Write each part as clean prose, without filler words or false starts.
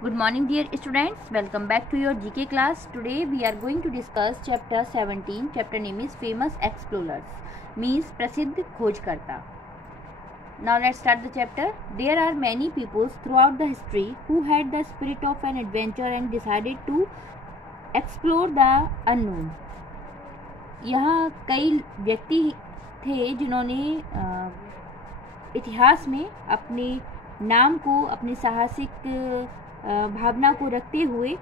Good morning dear students, welcome back to your GK class. Today we are going to discuss chapter 17. Chapter name is Famous Explorers, means प्रसिद्ध खोजकर्ता. Now let's start the chapter. There are many peoples throughout the history who had the spirit of an adventure and decided to explore the unknown. यहाँ कई व्यक्ति थे जिन्होंने इतिहास में अपने नाम को, अपने साहसिक भावना को रखते हुए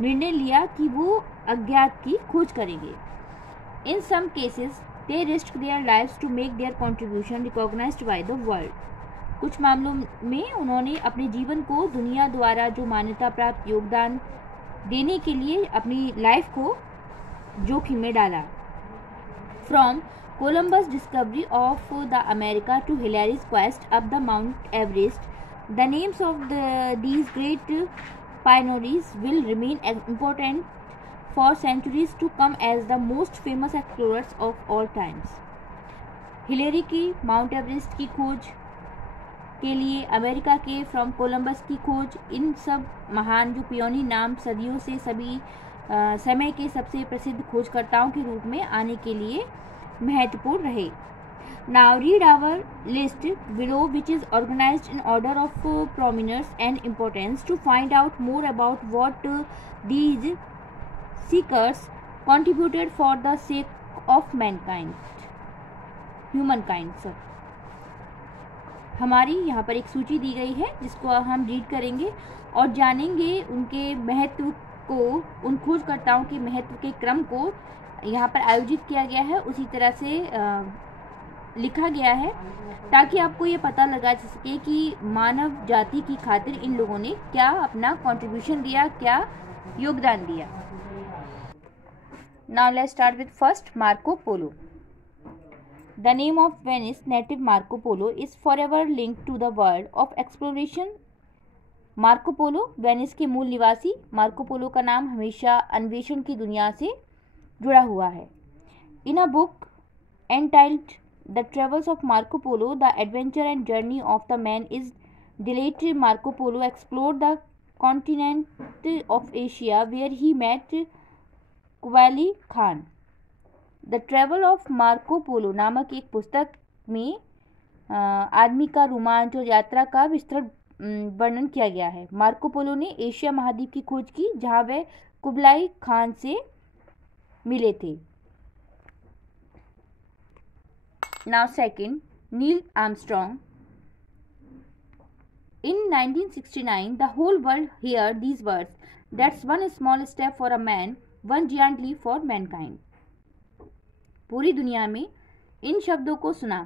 निर्णय लिया कि वो अज्ञात की खोज करेंगे. In some cases they risk their lives to make their contribution recognised by the world. कुछ मामलों में उन्होंने अपने जीवन को दुनिया द्वारा जो मान्यता प्राप्त योगदान देने के लिए अपनी लाइफ को जोखिम में डाला. From Columbus discovery of the America to Hillary's quest up the Mount Everest, the names of these great pioneers will remain important for centuries to come as the most famous explorers of all times. Hillary की mount Everest की खोज के लिए, America के from Columbus की खोज, इन सब महान जो पियोनी नाम सदियों से सभी समय के सबसे प्रसिद्ध खोजकर्ताओं के रूप में आने के लिए महत्वपूर्ण रहे. Now read our list below, which is organized in order of prominence and importance, to find out more about what these seekers contributed for the sake of mankind, humankind. Sir, हमारी यहाँ पर एक सूची दी गई है जिसको हम रीड करेंगे और जानेंगे उनके महत्व को, उन खोजकर्ताओं के महत्व के क्रम को यहाँ पर आयोजित किया गया है, उसी तरह से लिखा गया है ताकि आपको ये पता लगा सके कि मानव जाति की खातिर इन लोगों ने क्या अपना कंट्रीब्यूशन दिया, क्या योगदान दिया. Now let's start with first, Marco Polo. The name of Venice native Marco Polo is forever linked to the world of exploration. Marco Polo Venice के मूल निवासी. मार्को पोलो का नाम हमेशा अन्वेषण की दुनिया से जुड़ा हुआ है. In a book entitled The Travels of Marco Polo, the adventure and journey of the man is dilated. Marco Polo explored the continent of Asia where he met Kublai Khan. The Travel of Marco Polo नामक एक पुस्तक में आदमी का रोमांच और यात्रा का विस्तृत वर्णन किया गया है. मार्को पोलो ने एशिया महाद्वीप की खोज की जहां वह कुबलाई खान से मिले थे. Now second, Neil Armstrong. In 1969, the whole world heard these words, "That's one small step for a man, one giant leap for mankind." पूरी दुनिया में इन शब्दों को सुना.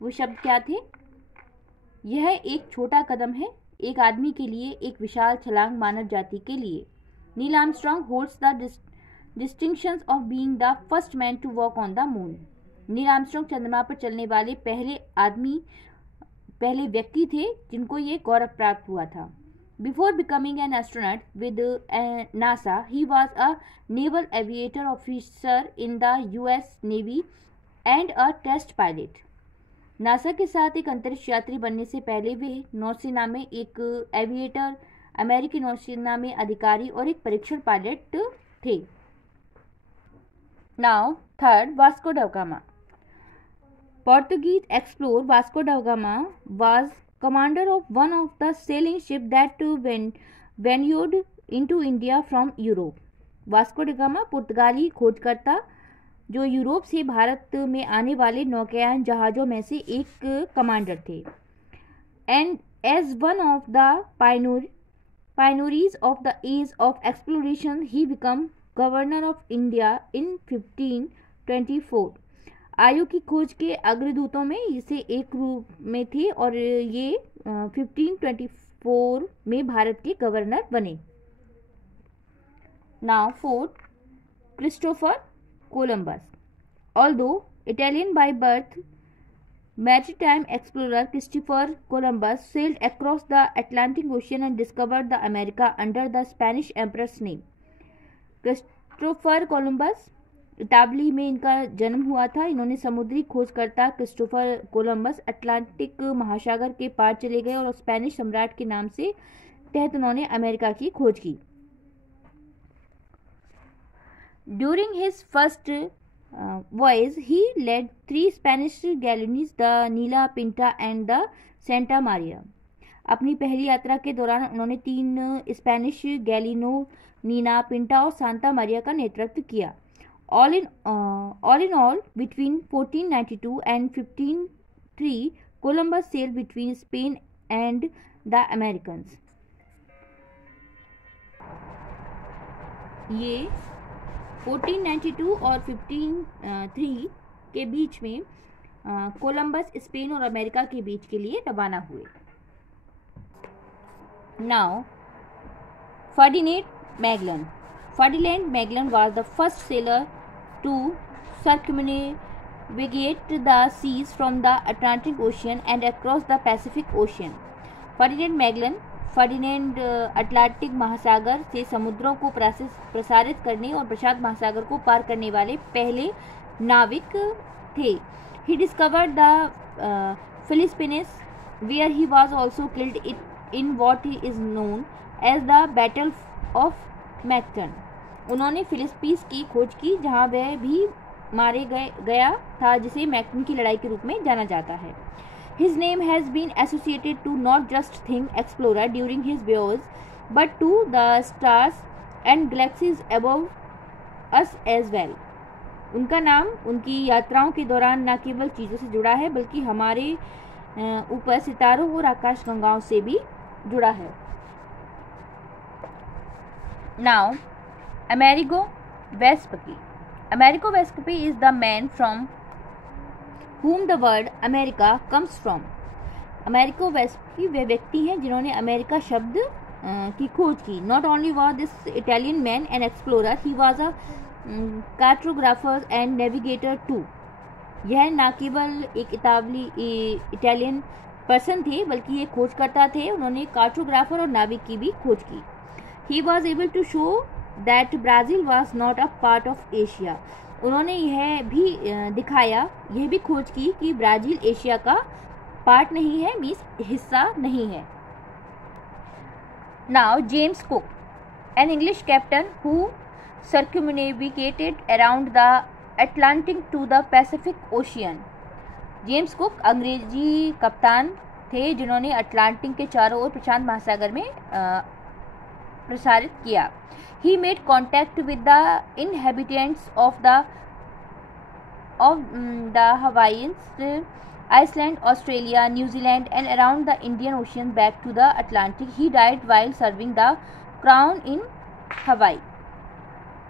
वो शब्द क्या थे? यह एक छोटा कदम है एक आदमी के लिए, एक विशाल छलांग मानव जाति के लिए. Neil Armstrong holds the distinctions of being the first man to walk on the moon. Neil Armstrong चंद्रमा पर चलने वाले पहले व्यक्ति थे जिनको ये गौरव प्राप्त हुआ था. Before becoming an astronaut with NASA, he was a naval aviator officer in the US Navy and a test pilot. NASA के साथ एक अंतरिक्ष यात्री बनने से पहले वे नौसेना में एक एविएटर, अमेरिकी नौसेना में अधिकारी और एक परीक्षण पायलट थे. Now third, Vasco da Gama. Portuguese explorer Vasco da Gama was commander of one of the sailing ships that ventured into India from Europe. Vasco da Gama पुर्तगाली खोजकर्ता जो यूरोप से भारत में आने वाले नौकायान जहाज़ों में से एक कमांडर थे. And as one of the pioneers of the age of exploration, he became governor of India in 1524. आयु की खोज के अग्रदूतों में इसे एक रूप में थे और ये 1524 में भारत के गवर्नर बने. Now fourth, Christopher Columbus. Although Italian by birth, maritime explorer Christopher Columbus sailed across the Atlantic Ocean and discovered the America under the Spanish Emperor's name. Christopher Columbus इतालवी में इनका जन्म हुआ था. इन्होंने समुद्री खोजकर्ता क्रिस्टोफर कोलंबस अटलांटिक महासागर के पार चले गए और स्पेनिश सम्राट के नाम से तहत उन्होंने अमेरिका की खोज की। During his first voyage he led 3 Spanish galleons, the Nina Pinta and the Santa Maria. अपनी पहली यात्रा के दौरान उन्होंने 3 स्पेनिश गैलिनो, नीना पिंटा और सांता मारिया का नेतृत्व किया। All in all, between 1492 and 1503, Columbus sailed between Spain and the Americans. ये 1492 और 1503 के बीच में कोलंबस स्पेन और अमेरिका के बीच के लिए रवाना हुए। Now, Ferdinand Magellan. Ferdinand Magellan was the first sailor to circumnavigate the seas from the Atlantic Ocean and across the Pacific Ocean. Ferdinand Magellan Atlantic महासागर से समुद्रों को प्रसारित करने और प्रशांत महासागर को पार करने वाले पहले नाविक थे। He discovered the Philippines, where he was also killed in what is known as the Battle of Mactan. उन्होंने फिलिपींस की खोज की, जहां वह भी मारे गया था, जिसे मैक्टन की लड़ाई के रूप में जाना जाता है। His name has been associated to not just thing explorer during his voyages, but to the stars and galaxies above us as well. उनका नाम उनकी यात्राओं के दौरान न केवल चीज़ों से जुड़ा है, बल्कि हमारे ऊपर सितारों और आकाशगंगाओं से भी जुड़ा है। Now, Amerigo Vespucci. Amerigo Vespucci is the man from whom the word America comes from. Amerigo Vespucci वे व्यक्ति हैं जिन्होंने अमेरिका शब्द की खोज की। Not only was this Italian man an explorer, he was a cartographer and navigator too. यह न केवल एक इटालियन पर्सन थे, बल्कि ये खोजकर्ता थे। उन्होंने कार्टोग्राफर और नाविक की भी खोज की। He was able to show that Brazil was not a part of Asia. उन्होंने यह भी दिखाया, यह भी खोज की कि ब्राज़ील एशिया का पार्ट नहीं है, मीन्स हिस्सा नहीं है। Now, James Cook, an English captain who circumnavigated around the Atlantic to the Pacific Ocean. James cook अंग्रेजी कप्तान थे जिन्होंने अटलांटिक के चारों ओर प्रशांत महासागर में प्रसारित किया। He made contact with the inhabitants of the Hawaiians, Iceland, Australia, New Zealand and around the Indian Ocean back to the Atlantic. He died while serving the crown in Hawaii.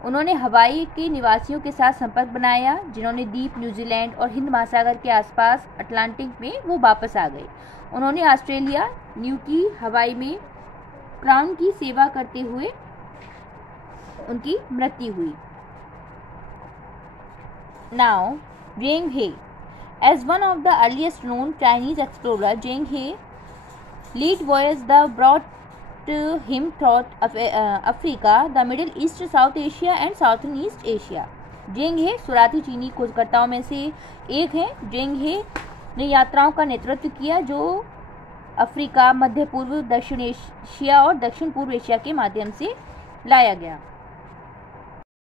उन्होंने हवाई के निवासियों के साथ संपर्क बनाया, जिन्होंने द्वीप न्यूजीलैंड और हिंद महासागर के आसपास अटलांटिक में वो वापस आ गए। उन्होंने ऑस्ट्रेलिया, न्यू की हवाई में क्राउन की सेवा करते हुए उनकी मृत्यु हुई। Now, Zheng He, as one of the earliest known Chinese explorer, Zheng He lead voyage that brought him throughout Africa, the Middle East, South Asia and Southeast Asia. Zheng He शुरुआती चीनी खोजकर्ताओं में से एक हैं। Zheng He ने यात्राओं का नेतृत्व किया जो अफ्रीका, मध्य पूर्व, दक्षिण एशिया और दक्षिण पूर्व एशिया के माध्यम से लाया गया।